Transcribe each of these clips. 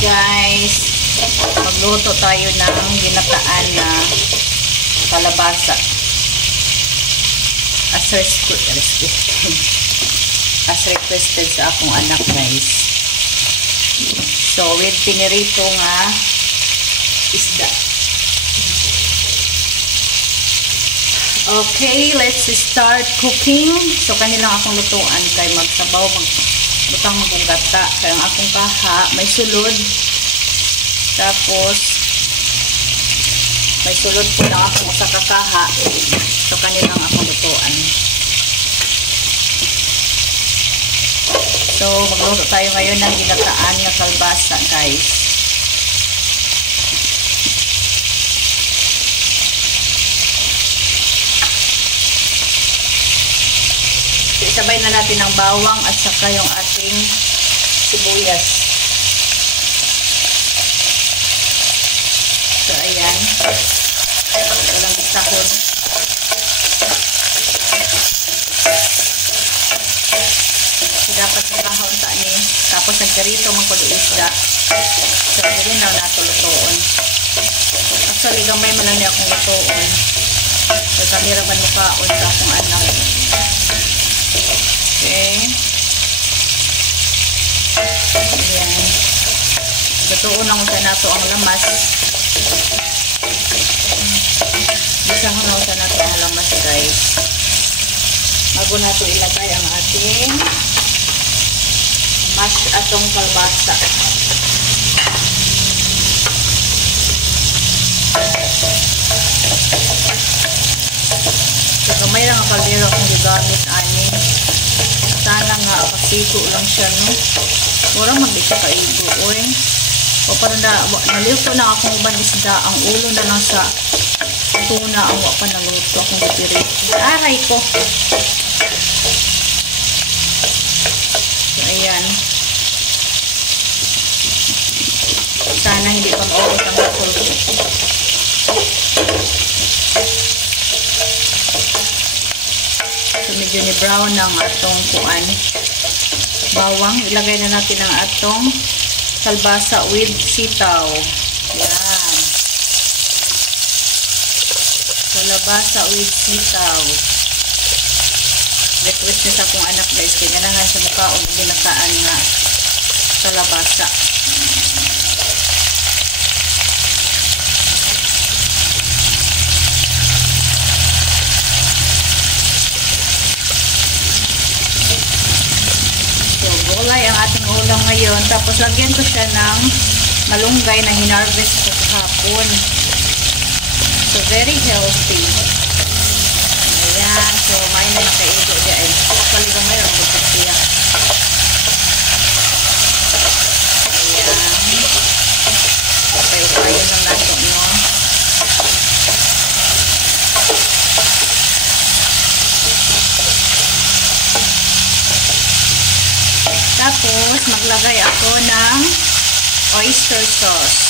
guys, magluto tayo ng ginataan na kalabasa as requested sa akong anak guys. So with pinirito nga isda. Okay, let's start cooking. So kanilang akong lutuan kay magsabaw, magbutang magugata kay ang akong kaha may sulod. Tapos may sulod po lang akong usa ka kaha. So kanilang akong lutuan. So magluto tayo ngayon ng ginataan na kalbasa guys. Isabay na natin ang bawang at saka yung ating sibuyas. So, ayan. Ito lang isahon. So, dapat sa kahon ta ni. Tapos nagkarito magkulo isda. So, hindi na natulutoon. Actually, gamay man lang niya akong lutoon. So, kamiraban mo kaon sa akong anak. Okay. Ayan. Gatuon lang sa nato ang lamas. Bisa ko na sa nato ang lamas guys. Bago nato ilagay ang ating mash atong kalbasa. So, kamay lang ang kaldero akong gigamit ani. Sana nga pasigo lang siya no. Wala magdi siya kaigo oy. O para naliuto na akong uban isda, ang ulo na lang sa tuna ang wa pa naluto akong gipirito. Aray ko. So, ayan. Sana hindi pa maubos ang lakol. So, medyo ni brown ang atong kuan. Bawang. Ilagay na natin ang atong kalbasa with sitaw. Yan. Kalabasa with sitaw. Request na sa akong anak guys. Kaya ganahan sa mukha o ginataan nga kalabasa. Gulay ang ating ulam ngayon. Tapos lagyan ko siya ng malunggay na hinarvest ko kahapon. So very healthy. Ayan. So may na nakaigo dyan. Paligang mayroon ko siya. Ayan. Upay-upayan lang natin no. Tapos, maglagay ako ng oyster sauce.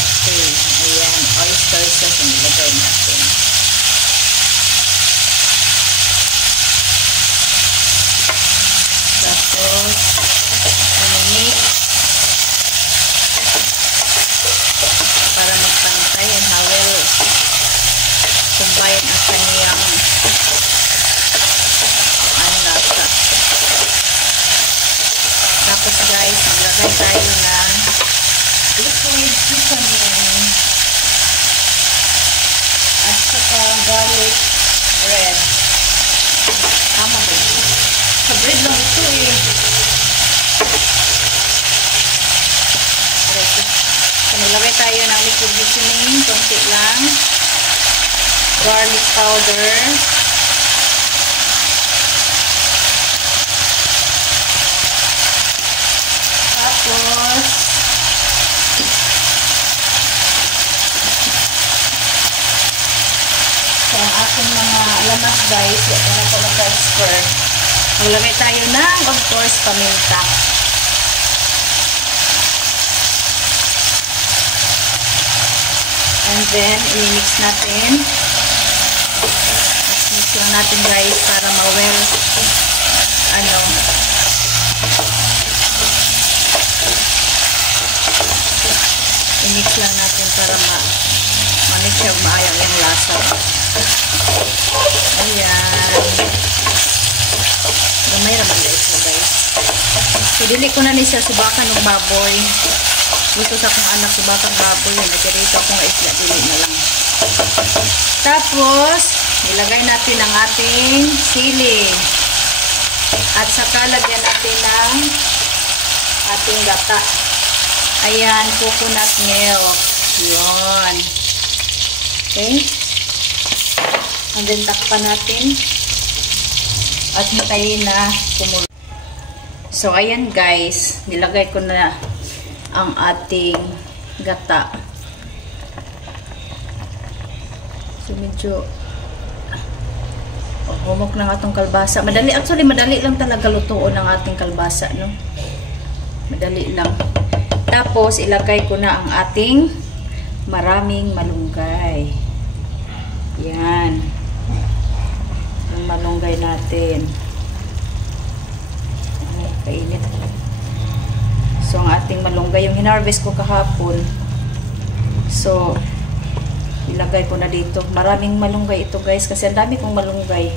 Okay. Ayan. Oyster sauce ang ilagay natin. Tapos, i-mix para magpantay and how well combine ang kaniyang lasa. Tapos guys, maglagay tayo ng liquid seasoning at saka garlic bread. Tama ba yun? Sa bread lang ito eh. So maglagay tayo ng liquid seasoning, konti lang. Garlic powder. Tapos so ang aking mga lamas guys, ito na ko naka-stir. Maglagay tayo ng of course paminta. And then i-mix natin. Mix lang natin guys para ma-well siya maayang yung lasa. Ayan. Gamay raman guys na guys. So, dili ko na ni siya subakan ng baboy. Gusto sa akong anak subakan baboy. Nagkarito akong isla, dili na lang. Tapos, nilagay natin ang ating sili. At saka lagyan natin ng ating gata. Ayan, coconut milk. Yun. Okay. And then, takpan natin. At hintayin na kumulo. So, ayan guys. Nilagay ko na ang ating gata. So, medyo humok na atong kalbasa. Madali, actually, madali lang talaga lutuon ang ating kalbasa, no? Madali lang. Tapos, ilagay ko na ang ating maraming malunggay. Yan. Ang malunggay natin. Ay, kainit. So, ang ating malunggay, yung hinarvest ko kahapon. So, ilagay ko na dito. Maraming malunggay ito, guys, kasi ang dami kong malunggay.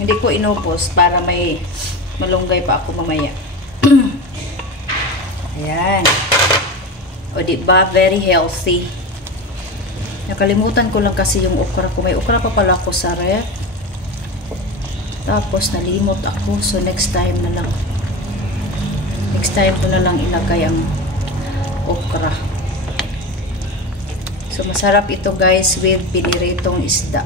Hindi ko inubos para may malunggay pa ako mamaya. Ayan. O, diba? Very healthy. Nakalimutan ko lang kasi yung okra ko. May okra pa pala ako sa ref. Tapos, nalimot ako. So, next time na lang. Next time ko na lang ilagay ang okra. So, masarap ito guys with piniritong isda.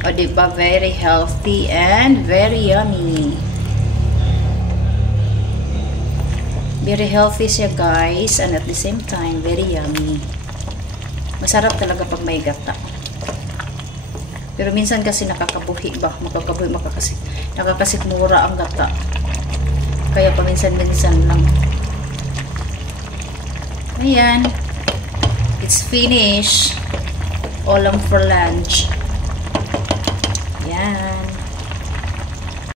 O, diba? Very healthy and very yummy. Very healthy siya guys, and at the same time, very yummy. Masarap talaga pag may gata. Pero minsan kasi nakakabuhi ba? Nakakasikmura ang gata. Kaya paminsan-minsan lang. Ayan. It's finished. All for lunch. Ayan.